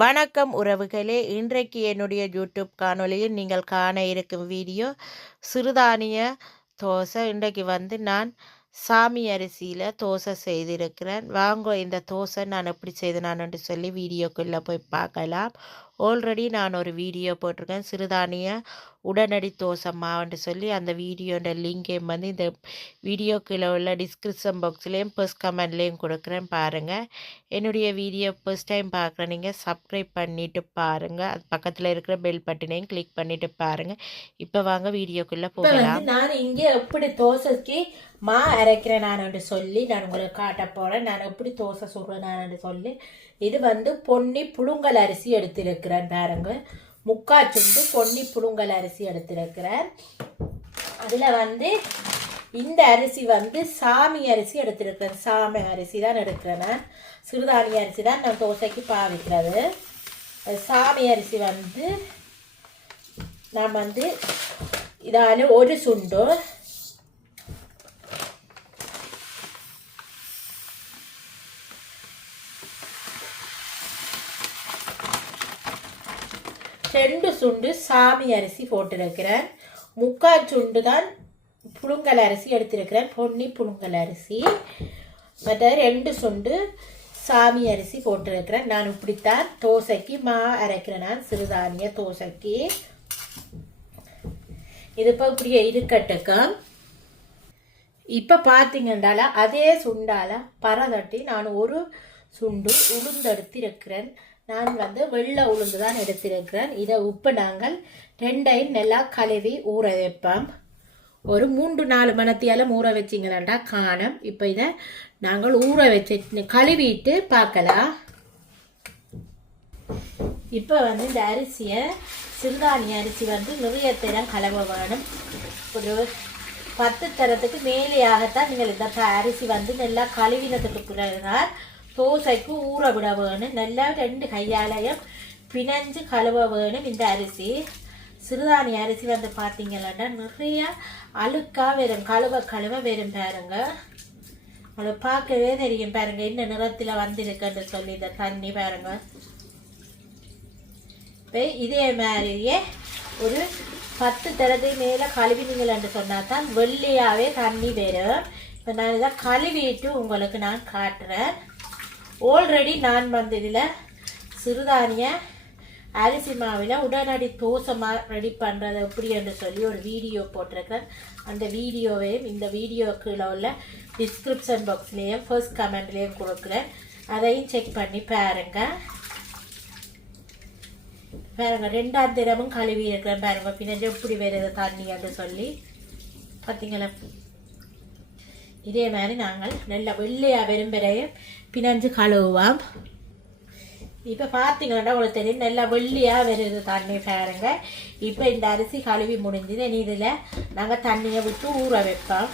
வணக்கம் உறவுகளே, இன்றைக்கு என்னுடைய யூடியூப் காணொளியில் நீங்கள் காண இருக்கும் வீடியோ சிறுதானிய தோசை. இன்றைக்கு நான் சாமி அரிசியில் தோசை செய்திருக்கிறேன். வாங்க இந்த தோசை நான் எப்படி செய்தேன்னு சொல்லி வீடியோக்குள்ளே போய் பார்க்கலாம். ஆல்ரெடி நான் ஒரு வீடியோ போட்டிருக்கேன், சிறுதானிய உடனடி தோசை மாவுன்னு சொல்லி. அந்த வீடியோட லிங்கையும் இந்த வீடியோக்குள்ளே உள்ள டிஸ்கிரிப்ஷன் பாக்ஸ்லேயும் ஃபர்ஸ்ட் கமெண்ட்லேயும் கொடுக்குறேன், பாருங்கள். என்னுடைய வீடியோ ஃபர்ஸ்ட் டைம் பார்க்குற நீங்கள் சப்ஸ்கிரைப் பண்ணிவிட்டு பாருங்கள். அது பக்கத்தில் இருக்கிற பெல் பட்டனையும் கிளிக் பண்ணிவிட்டு பாருங்கள். இப்போ வாங்க வீடியோக்குள்ளே போகலாம். நான் இங்கே எப்படி தோசைக்கு மா அரைக்கிறேன் நான் சொல்லி நான் உங்களுக்கு காட்ட போகிறேன். நான் எப்படி தோசை சுடுறேன் நான் சொல்லி. இது பொன்னி புழுங்கல் அரிசி எடுத்திருக்கிறேன் பாருங்க. 3/4 சுண்டு பொன்னி புழுங்கல் அரிசி எடுத்திருக்கிறேன். அதில் இந்த அரிசி சாமி அரிசி எடுத்திருக்கிறேன். சாமி அரிசி தான் எடுக்கிறேன். நான் சிறுதானிய அரிசி தான் நான் தோசைக்கு பாவிக்கிறது. சாமி அரிசி நான் இதால் ஒரு சுண்டு, ரெண்டு சுண்டு சாமி அரிசி போட்டிருக்கிறேன். 3/4 சுண்டு தான் புழுங்கல் அரிசி எடுத்திருக்கிறேன், பொன்னி புழுங்கல் அரிசி. மற்ற 2 சுண்டு சாமி அரிசி போட்டிருக்கிறேன். நான் இப்படித்தான் தோசைக்கு மா அரைக்கிறேன். நான் சிறுதானிய தோசைக்கு இது இப்போ இப்படியே இருக்கட்டுக்கும். இப்போ பார்த்தீங்கன்னால அதே சுண்டால பரதட்டி நான் ஒரு சுண்டு உளுந்து எடுத்திருக்கிறேன். நான் வெள்ளை உளுந்து தான் எடுத்திருக்கிறேன். இதை உப்பு நாங்கள் 2ஐயும் நல்லா கழுவி ஊற வைப்போம். ஒரு 3-4 மணத்தியாலும் ஊற வச்சிங்களா காணும். இப்போ இதை நாங்கள் ஊற வச்சு கழுவிட்டு பார்க்கலாம். இப்போ இந்த அரிசியை சிறுதானிய அரிசி நிறைய தரம் கலவ வேணும். ஒரு 10 தரத்துக்கு மேலேயாகத்தான் நீங்கள் இந்த அரிசி நல்லா கழுவினதுக்கு பிறகுதான் தோசைக்கு ஊற விட வேணும். நல்லா 2 கையாலையும் பிணைஞ்சு கழுவ வேணும். இந்த அரிசி சிறுதானிய அரிசி பார்த்தீங்கன்னா நிறைய அழுக்காக வரும், கழுவ வரும் பாருங்க. அதை பார்க்கவே தெரியும் பாருங்க என்ன நிறத்தில் வந்திருக்குன்னு சொல்லி. இந்த தண்ணி பாருங்க. இப்போ இதே மாதிரியே ஒரு 10 தரத்துக்கு மேலே கழுவினீங்கள்னு சொன்னால் தான் வெள்ளையாகவே தண்ணி வரும். இப்போ நான் இதை கழுவிட்டு உங்களுக்கு நான் காட்டுறேன். ஆல்ரெடி நான் இதில் சிறுதானிய அரிசி மாவில் உடனடி தோசை ரெடி பண்ணுறது எப்படி என்று சொல்லி ஒரு வீடியோ போட்டிருக்கேன். அந்த வீடியோவையும் இந்த வீடியோக்குள்ள உள்ள டிஸ்கிரிப்ஷன் பாக்ஸ்லேயும் ஃபர்ஸ்ட் கமெண்ட்லேயும் கொடுக்குறேன். அதையும் செக் பண்ணி பாருங்கள். 2ஆம் தினமும் கழுவி இருக்கிறேன் பாருங்க. பின்னாடி எப்படி வருது தண்ணி என்று சொல்லி பார்த்தீங்களா. இதே மாதிரி நாங்கள் நல்லா வெள்ளையாக விரும்புகிறையும் பிணைஞ்சு கழுவுவோம். இப்போ பார்த்தீங்கன்னா உங்களுக்கு தெரியும் நல்லா வெள்ளையாக வருது தண்ணி பாருங்க. இப்போ இந்த அரிசி கழுவி முடிஞ்சது. இதில் நாங்கள் தண்ணியை விட்டு ஊற வைப்போம்.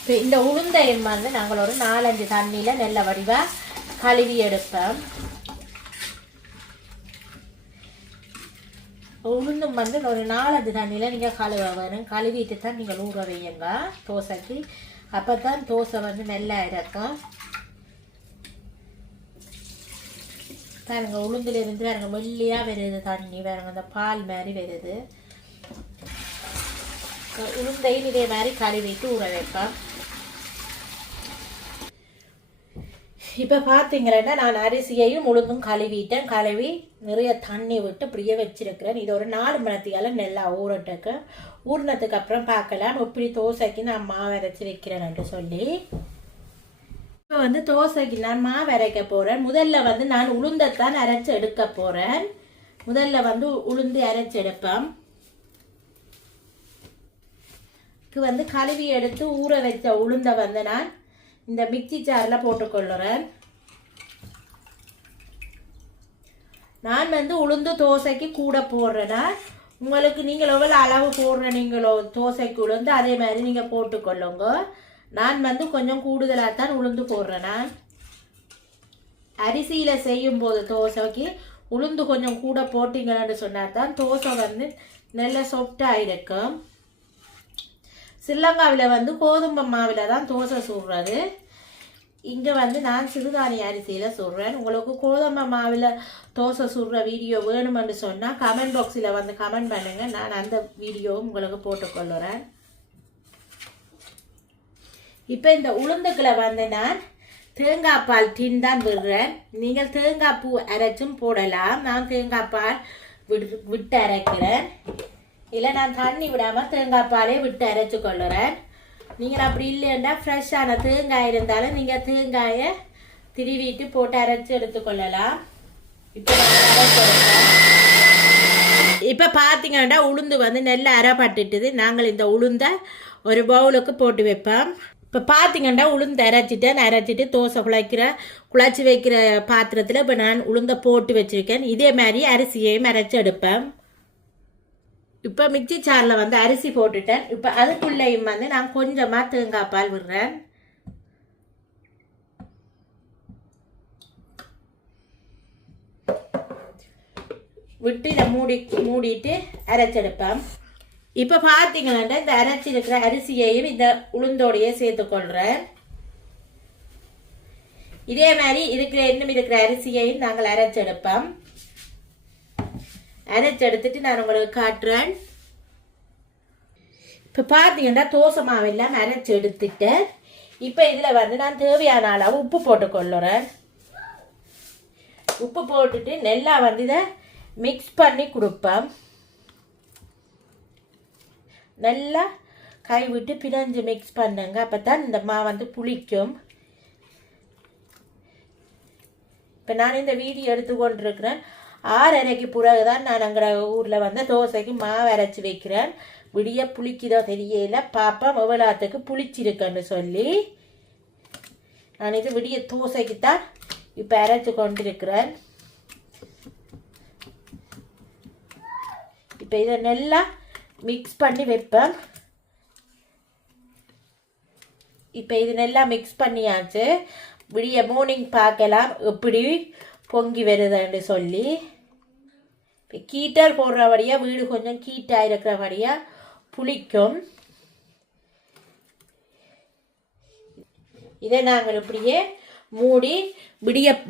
இப்போ இந்த உளுந்தையும் நாங்கள் ஒரு 4-5 தண்ணியில் நல்ல வடிவாக கழுவி எடுப்போம். உளுந்தும் ஒரு 4-5 தண்ணியில் நீங்கள் கழுவ வேணும். கழுவிட்டு தான் நீங்கள் ஊற வையுங்க தோசைக்கு. அப்போ தான் தோசை நல்லா இருக்கும் பாருங்க. உளுந்துலேருந்து பாருங்க வெள்ளையாக வருது தண்ணி பாருங்க. அந்த பால் மாதிரி வருது. உளுந்தையும் இதே மாதிரி கழுவிட்டு ஊற வைப்பேன். இப்போ பார்த்தீங்கன்னா நான் அரிசியையும் உளுந்தும் கழுவிட்டேன். கழுவி நிறைய தண்ணி விட்டு இப்படியே வச்சிருக்கிறேன். இது ஒரு 4 மணத்தியால் நல்லா ஊறட்டுக்கு. ஊறினதுக்கு அப்புறம் பார்க்கலாம் எப்படி தோசைக்கு நான் மாவு அரைச்சி வைக்கிறேன்ட்டு சொல்லி. இப்போ தோசைக்கு நான் மாவு அரைக்க போகிறேன். முதல்ல நான் உளுந்தைத்தான் அரைச்சி எடுக்க போகிறேன். முதல்ல உளுந்து அரைச்சி எடுப்பேன். கழுவி எடுத்து ஊற வச்ச உளுந்தை நான் இந்த மிக்சி ஜாரில் போட்டுக்கொள்ளுறேன். நான் உளுந்து தோசைக்கு கூட போடுறேன்னா உங்களுக்கு நீங்கள் எவ்வளோ அளவு போடுற நீங்களோ தோசைக்கு உளுந்து அதே மாதிரி நீங்கள் போட்டுக்கொள்ளுங்க. நான் கொஞ்சம் கூடுதலாக தான் உளுந்து போடுறேன்னா. அரிசியில் செய்யும்போது தோசைக்கு உளுந்து கொஞ்சம் கூட போட்டிங்கன்னு சொன்னால் தான் தோசை நல்லா சாஃப்டாக இருக்கும். ஸ்ரீலங்காவில் வந்து கோதுமை மாவில் தான் தோசை சுடுறது. இங்கே வந்து நான் சிறுதானிய அரிசியில் சுடுறேன். உங்களுக்கு கோதுமை மாவில் தோசை சுடுற வீடியோ வேணுமென்று சொன்னால் கமெண்ட் பாக்ஸில் வந்து கமெண்ட் பண்ணுங்கள். நான் அந்த வீடியோவும் உங்களுக்கு போட்டுக்கொள்ளுறேன். இப்போ இந்த உளுந்துக்களை வந்து நான் தேங்காய் பால் டின் தான் விடுறேன். நீங்கள் தேங்காய் பூ அரைச்சும் போடலாம். நான் தேங்காய் பால் விட்டு அரைக்கிறேன். இல்லை நான் தண்ணி விடாமல் தேங்காய் பாலே விட்டு அரைச்சி கொள்ளுறேன். நீங்கள் அப்படி இல்லைன்னா ஃப்ரெஷ்ஷான தேங்காய் இருந்தாலும் நீங்கள் தேங்காயை திருவிட்டு போட்டு அரைச்சி எடுத்துக்கொள்ளலாம். இப்போ இப்போ பார்த்தீங்கன்னா உளுந்து வந்து நெல்லை அரைப்பட்டுட்டுது. நாங்கள் இந்த உளுந்தை ஒரு பவுலுக்கு போட்டு வைப்போம். இப்போ பார்த்தீங்கன்னா உளுந்து அரைச்சிட்டு தோசை குழச்சி வைக்கிற பாத்திரத்தில் இப்போ நான் உளுந்தை போட்டு வச்சுருக்கேன். இதே மாதிரி அரிசியையும் அரைச்சி எடுப்பேன். இப்போ மிக்சி சாரில் வந்து அரிசி போட்டுட்டேன். இப்போ அதுக்குள்ளேயும் வந்து நான் கொஞ்சமாக தேங்காய் பால் விடுறேன். விட்டு இதை மூடிட்டு அரைச்செடுப்பேன். இப்போ பார்த்தீங்கன்னா இந்த அரைச்சி இருக்கிற அரிசியையும் இந்த உளுந்தோடையே சேர்த்துக்கொள்கிறேன். இதே மாதிரி இன்னும் இருக்கிற அரிசியையும் நாங்கள் அரைச்செடுப்போம். அரைச்செடுத்துட்டு நான் உங்களுக்கு காட்டுறேன். இப்போ பார்த்தீங்கன்னா தோசை மாவெல்லாம் அரைச்சி எடுத்துட்டேன். இப்போ இதில் வந்து நான் தேவையான அளவு உப்பு போட்டுக்கொள்ளுறேன். உப்பு போட்டுட்டு நல்லா வந்து இதை மிக்ஸ் பண்ணி கொடுப்பேன். நல்லா கை விட்டு பிணைஞ்சு மிக்ஸ் பண்ணுங்க. அப்போ தான் இந்த மா வந்து புளிக்கும். இப்போ நான் இந்த வீடியோ எடுத்துக்கொண்டிருக்கிறேன். 6:30க்கு பிறகு தான் நான் அங்கே ஊரில் வந்து தோசைக்கு மாவு அரைச்சி வைக்கிறேன். விடிய புளிக்குதோ தெரியல. பாப்பா எவ்வளோத்துக்கு புளிச்சிருக்குன்னு சொல்லி நான் இது விடிய தோசைக்கு தான் இப்போ அரைச்சி கொண்டிருக்கிறேன். இப்போ இதை நல்லா மிக்ஸ் பண்ணி வைப்பேன். இப்போ இது நல்லா மிக்ஸ் பண்ணியாச்சு. விடிய மார்னிங் பார்க்கலாம் எப்படி பொங்கி வருதுன்னு சொல்லி. இப்போ கீட்டர் போடுறபடியாக வீடு கொஞ்சம் கீட்டாக இருக்கிறபடியாக புளிக்கும். இதை நாங்கள் இப்படியே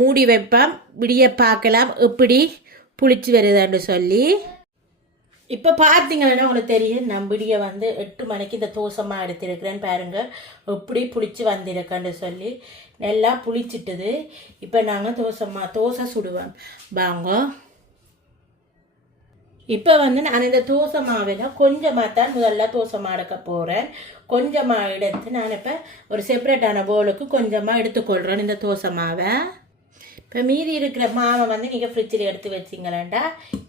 மூடி வைப்போம். விடிய பார்க்கலாம் எப்படி புளிச்சு வருதுன்னு சொல்லி. இப்போ பார்த்தீங்கன்னா உங்களுக்கு தெரியும், நான் விடிய வந்து 8 மணிக்கு இந்த தோசைமா எடுத்திருக்கிறேன். பாருங்கள் எப்படி புளிச்சு வந்திருக்கேன்னு சொல்லி. நல்லா புளிச்சிட்டுது. இப்போ நாங்கள் தோசை சுடுவோம் வாங்க. இப்போ வந்து நான் இந்த தோசை மாவில் கொஞ்சமாக தான் முதல்ல தோசை எடுக்க போகிறேன். கொஞ்சமாக எடுத்து நான் இப்போ ஒரு செப்பரேட்டான பவுலுக்கு கொஞ்சமாக எடுத்துக்கொள்கிறேன் இந்த தோசை மாவை. இப்போ மீதி இருக்கிற மாவை வந்து நீங்கள் ஃப்ரிட்ஜில் எடுத்து வச்சிங்களேன்டா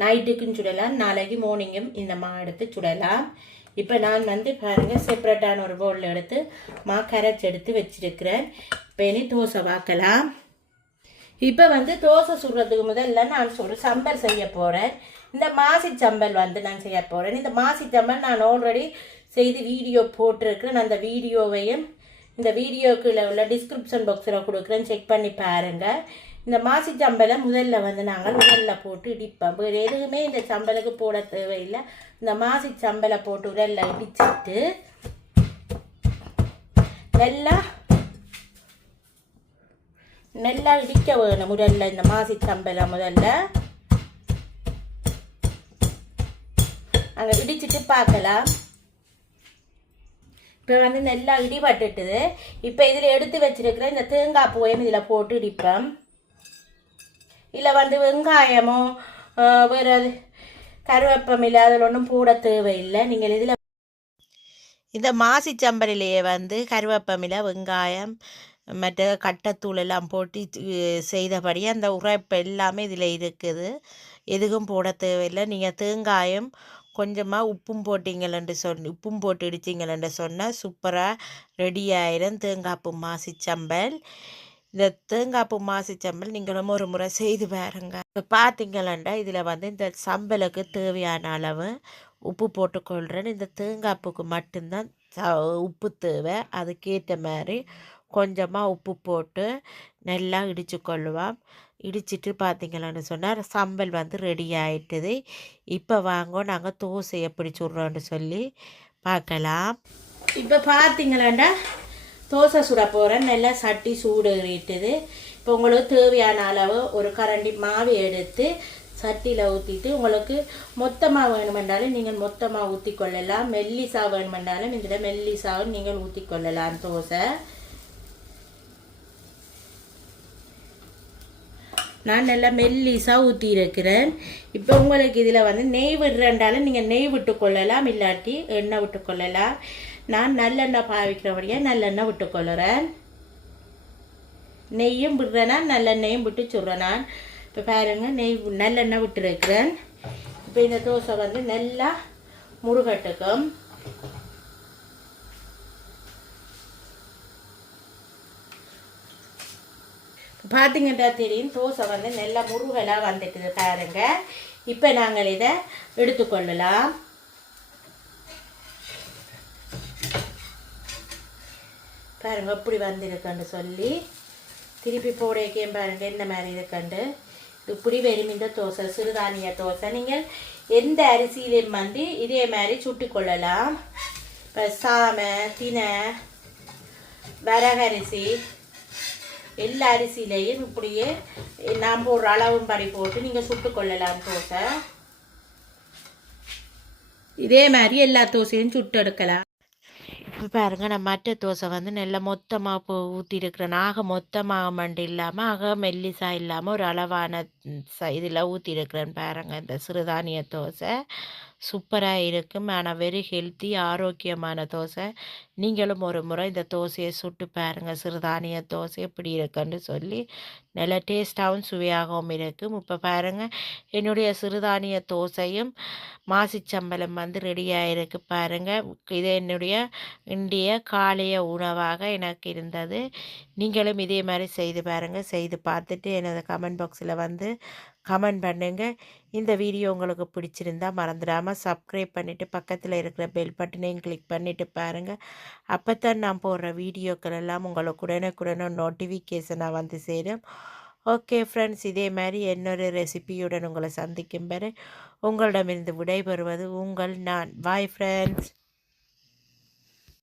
நைட்டுக்குன்னு சுடலாம், நாளைக்கு மார்னிங்கும் இந்த மாவு எடுத்து சுடலாம். இப்போ நான் வந்து பாருங்கள் செப்பரேட்டான ஒரு பவுலில் எடுத்து கரைச்சி எடுத்து வச்சிருக்கிறேன். இப்போ இனி தோசை வாக்கலாம். இப்போ வந்து தோசை சுடுறதுக்கு முதல்ல நான் சம்பல் செய்ய போகிறேன். இந்த மாசி சம்பல் வந்து நான் செய்ய போகிறேன். இந்த மாசி சம்பல் நான் ஆல்ரெடி செய்து வீடியோ போட்டிருக்கிறேன். அந்த வீடியோவையும் இந்த வீடியோக்குள்ள உள்ள டிஸ்கிரிப்ஷன் பாக்ஸில் கொடுக்குறேன், செக் பண்ணி பாருங்கள். இந்த மாசி சம்பலை முதல்ல வந்து நாங்கள் உரலில் போட்டு இடிப்போம். வேறு எதுவுமே இந்த சம்பலுக்கு போட தேவையில்லை. இந்த மாசி சம்பலை போட்டு உரலில் இடிச்சிட்டு நல்லா இடிக்க வேணும் முதல்ல. இந்த மாசி சம்பலை முதல்ல அங்கே இடிச்சிட்டு பார்க்கலாம். இப்போ வந்து நல்லா இடிபட்டுட்டுது. இப்போ இதில் எடுத்து வச்சிருக்கிற இந்த தேங்காய் பூவையும் இதில் போட்டு இடிப்போம். இல்லை வந்து வெங்காயமோ வேறு கருவேப்பம் இல்லை அதில் ஒன்றும் போட தேவையில்லை. நீங்கள் இதில் இந்த மாசி சம்பலிலேயே வந்து கருவேப்பமில்லை, வெங்காயம், மற்ற கட்டத்தூள் எல்லாம் போட்டு செய்தபடி அந்த உரைப்பு எல்லாமே இதில் இருக்குது. எதுவும் போட தேவையில்லை. நீங்கள் தேங்காயம் கொஞ்சமாக உப்பும் உப்பும் போட்டு இடிச்சிங்களென்று சொன்னால் சூப்பராக ரெடி ஆயிரும் தேங்காய்ப்பூ மாசிச்சம்பல். இந்த தேங்காய்ப்பூ மாசிச்சம்பல் நீங்களும் ஒரு முறை செய்து பாருங்க. இப்போ பார்த்தீங்களா இதில் வந்து இந்த சம்பலுக்கு தேவையான அளவு உப்பு போட்டுக்கொள்கிறேன். இந்த தேங்காய்ப்பூக்கு மட்டும்தான் உப்பு தேவை. அதுக்கேற்ற மாதிரி கொஞ்சமாக உப்பு போட்டு நல்லா இடித்து கொள்ளுவோம். இடிச்சிட்டு பார்த்தீங்களான்னு சொன்னால் சம்பல் வந்து ரெடி ஆகிட்டுது. இப்போ வாங்க நாங்கள் தோசை எப்படி சுடுறோன்னு சொல்லி பார்க்கலாம். இப்போ பார்த்தீங்களாண்டா தோசை சுட போகிறேன். நல்லா சட்டி சூடு ஏறிட்டுது. இப்போ உங்களுக்கு தேவையான அளவு ஒரு கரண்டி மாவு எடுத்து சட்டியில் ஊற்றிட்டு உங்களுக்கு மொத்தமாக வேணுமென்றாலும் நீங்கள் மொத்தமாக ஊற்றி கொள்ளலாம். மெல்லிசா வேணுமென்றாலும் இதில் மெல்லிசாவும் நீங்கள் ஊற்றி கொள்ளலாம். தோசை நான் நல்லா மெல்லிசாக ஊற்றி இருக்கிறேன். இப்போ உங்களுக்கு இதில் வந்து நெய் விடுறேன்றாலும் நீங்கள் நெய் விட்டு கொள்ளலாம், இல்லாட்டி எண்ணெய் விட்டு கொள்ளலாம். நான் நல்லெண்ணெய் பாவிக்கிறபடியாக நல்லெண்ணெய் விட்டு கொள்ளுறேன். நெய்யும் விடுறேன், நல்லெண்ணெயும் விட்டு சுடுறேன். நான் இப்போ பாருங்கள் நெய் நல்லெண்ணெய் விட்டுருக்கிறேன். இப்போ இந்த தோசை வந்து நல்லா முருகட்டுக்கும். பார்த்தீங்கன்னா தெரியும் தோசை வந்து நல்லா முருகலாக வந்துட்டுது பாருங்க. இப்போ நாங்கள் இதை எடுத்துக்கொள்ளலாம். பாருங்க எப்படி வந்திருக்கண்டு சொல்லி திருப்பி போடையும் பாருங்க என்ன மாதிரி இருக்கண்டு. இப்படி வெறும் இந்த தோசை சிறுதானிய தோசை நீங்கள் எந்த அரிசியிலையும் வந்து இதே மாதிரி சுட்டி கொள்ளலாம். இப்போ சாமை, தினை, வரகரிசி எல்லா அரிசியிலையும் இப்படியே நாம் ஒரு அளவும் படி போட்டு நீங்கள் சுட்டு கொள்ளலாம் தோசை. இதே மாதிரி எல்லா தோசையும் சுட்டு எடுக்கலாம். இப்போ பாருங்கள் நான் மற்ற தோசை வந்து நல்லா மொத்தமாக இப்போ ஊற்றிருக்கிறேன். ஆக மொத்தமாக மண்டு இல்லாமல் ஆக மெல்லிசா இல்லாமல் ஒரு அளவான இதில் ஊற்றிருக்கிறேன் பாருங்கள். இந்த சிறுதானிய தோசை சூப்பராக இருக்கும். ஆனால் வெரி ஹெல்த்தி ஆரோக்கியமான தோசை. நீங்களும் ஒரு முறை இந்த தோசையை சுட்டு பாருங்கள். சிறுதானிய தோசை எப்படி இருக்குன்னு சொல்லி நல்ல டேஸ்ட்டாகவும் சுவையாகவும் இருக்கும். இப்போ பாருங்கள் என்னுடைய சிறுதானிய தோசையும் மாசிச்சம்பளம் வந்து ரெடியாக இருக்குது பாருங்கள். இது என்னுடைய இந்திய காலைய உணவாக எனக்கு இருந்தது. நீங்களும் இதே மாதிரி செய்து பாருங்கள். செய்து பார்த்துட்டு எனது கமெண்ட் பாக்ஸில் வந்து கமெண்ட் பண்ணுங்கள். இந்த வீடியோ உங்களுக்கு பிடிச்சிருந்தா மறந்துடாமல் சப்ஸ்கிரைப் பண்ணிவிட்டு பக்கத்தில் இருக்கிற பெல் பட்டனையும் கிளிக் பண்ணிவிட்டு பாருங்கள். அப்போ தான் நான் போடுற வீடியோக்கள் எல்லாம் உங்களுக்கு உடனுக்குடனே நோட்டிஃபிகேஷனாக வந்து சேரும். ஓகே ஃப்ரெண்ட்ஸ், இதே மாதிரி இன்னொரு ரெசிபியுடன் உங்களை சந்திக்கும் வரை உங்களிடமிருந்து விடைபெறுவது உங்கள் நான். Bye friends.